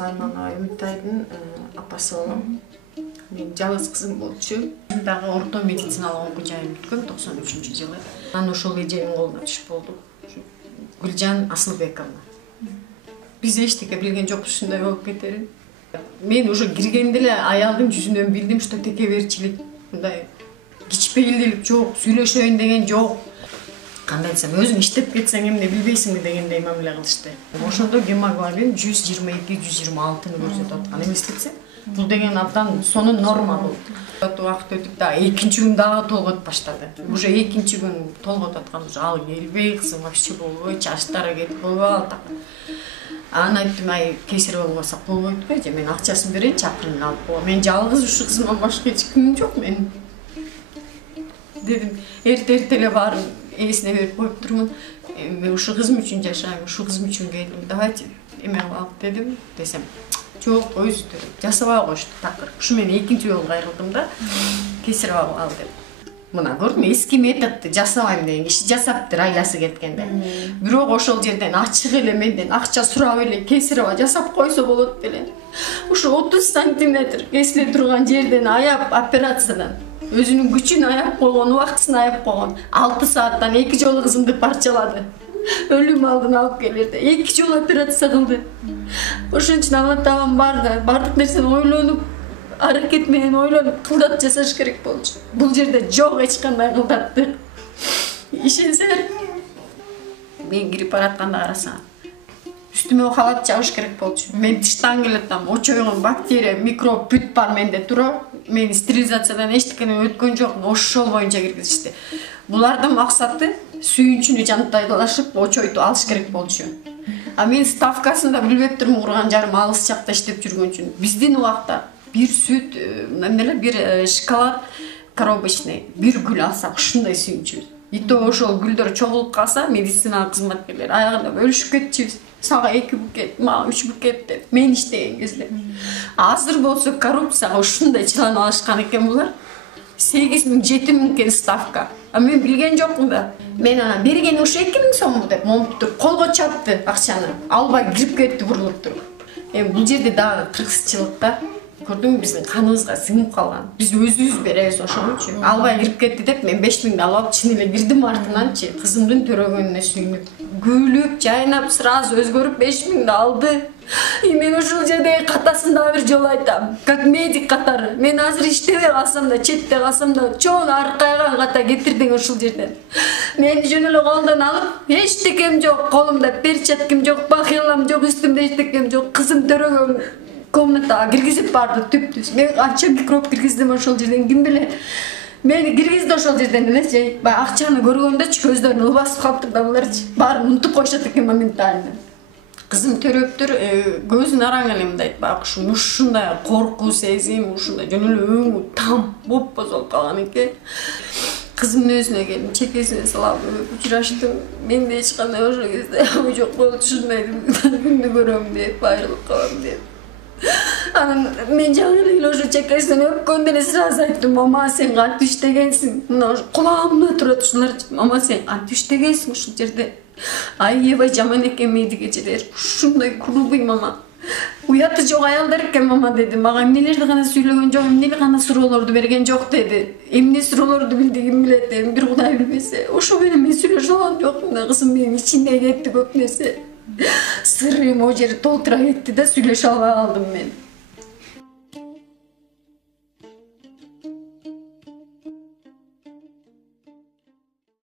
Айман Үмүтайдын апасы болом. Мен жалгыз кызым болчу. Дагы орто медициналык окуу жайын бүткөм 93-жылы. Анан ошол эженин колуна түшүп болдук. Гүлжан Асылбековна. Биз эчтеке билген жокпуз ушундай болуп кетерин. Мен уже киргенде эле аялдын жүзүнөн билдим, что текеберчилик, мындай кичпейилдүүлүк жок, сүйлөшөйүн деген жок. Кандай десем, өзүң иштеп кетсең эмне билбейсиңби дегендей мамиле кылышты. Ошондо гемоглобин 122-126-ны көрсөтүп аткан эмес кетсе, бул деген абдан сонун норма болду. Убакыт өтүп да экинчи күн дагы толгот баштады. Уже экинчи күн толгот аткан уже ал келбей, кызым вообще болбой, чачтары кетип болуп так. Анан айттым, ай кесире болбосо болбойт же, мен акчасын берейин, чакырып алып коем. Мен жалгыз ушу кызымдан башка эч кимим жок менин. Дедим, эрте эле баарын эсине берип коюп турмун. Мен ушу кызым үчүн жашайм, ушу кызым үчүн келдим. Давайте эме кылып дедим. Десем, жок, өзү жасабай коюшту такыр. Ушу мен экинчи жолу кайрылдым да, кесире ал деп. Мына көрдүм, эски методду жасабайм деген киши жасаптыр айласы кеткенде. Бирок ошол жерден ачык эле менден акча сурап эле кесирева жасап койсо болот беле. Ушу 30 сантиметр кесиле турган жерден аяп операциядан өзүнүн күчүн аяп койгон, убактысын аяп койгон. 6 сааттан 2 жолу кызымды парчалады. Өлүм алдын алып келерди. 2 жолу операция кылды. Ошон үчүн Алла Таалам бардык нерсени ойлонуп, аракет менен ойлонуп, кылдат жасаш керек болчу. Бул жерде жок эч кандай кылдаттык. Ишенсеңер, мен кирип баратканда карасаң, үстүмө халат жабыш керек болчу. Мен тыштан келатам, очойгон бактерия, микроб бүт бар менде тура. Мен стерилизациядан эчтекени өткөн жокмун, ошол боюнча киргизишти. Булардын максаты сүйүнчүнү жантайлашып, очойту алыш керек болчу. А мен ставкасында билбеп турмун, курган жарым алыс жакта иштеп жүргөн үчүн. Биздин убакта бир сүт, бир шоколад коробочный, бир гүл алсак ушундай сүйүнчүбүз. И то ошол гүлдөр чогулуп калса, медициналык кызматкерлер аягында өлүшүп кетчүбүз. Сага 2 букет, мага 3 букет деп мен иштеген кезде. Азыр болсо коррупцияга ушундай чыланып алышкан экен булар. 8.000, 7.000 экен ставка. А мен билген жокмун да. Мен ана бергени ушу 2.000 сомбу деп момуптур. Колго чапты акчаны. Албай кирип кетти бурулуп туруп. Бул жерде дагы кыргызчылык да. Көрдүңбү, биздин каныбызга сиңип калган. Биз өзүбүз беребиз ошонучу. Албай кирип кетти деп мен 5.000 алып чын эле кирдим артынанчы. Кызымдын төрөгөнүнө сүйүнүп, күлүп, жайнап, сразу өзгөрүп 5.000 алды. Мен ушул жерде катасын дагы бир жолу айтам. Как медик катары. Мен азыр иштебей калсам да, четте калсам да, чоң аркайган ката кетирдиң ушул жерден. Мен жөн эле колдон алып, эчтекем жок, колумда перчаткам жок, бахилам жок, үстүмдө эчтекем жок. Кызым төрөгөн комнатага киргизип барды түп-түз. Мен канча микроб киргиздим ошол жерден, ким билет. Мени киргизди ошол жерден эле. Акчаны көргөндө көздөрүн ыбасып калыптыр да буларчы. Баарын унутуп коюшат экен моментально. Кызым төрөптүр, көзүн араң эле мындай айтпак, ушундай коркуу сезим, ушундай жөн эле өңү там боп-бозолуп калган экен. Кызымдын өзүнө келдим, чекесине салап учураштым. Менде эч кандай ошол кезде ой жок болчу, ушундай күндү көрөм деп, айрылып калам деп. Анан мен жаңы эле ошо чекесинен өпкөндө эле сразу айттым, мама сен кантип иштегенсиң? Мына кулагымда турат ушулар. Мама сен кантип иштегенсиң ушул жерде? Аябай жаман экен медик эжелер. Ушундай грубый мама. Уяты жок аялдар экен мама деди. Мага эмнелерди гана сүйлөгөн жок, эмнелер гана суроолорду берген жок деди. Эмне суроолорду билди ким билет, бир Кудай билбесе. Ошо менен мен сүйлөшө алган жокмун да, кызым менин ичинде кетти көп нерсе. Сырым о жери толтура кетти да, сүйлөшө албай калдым мен.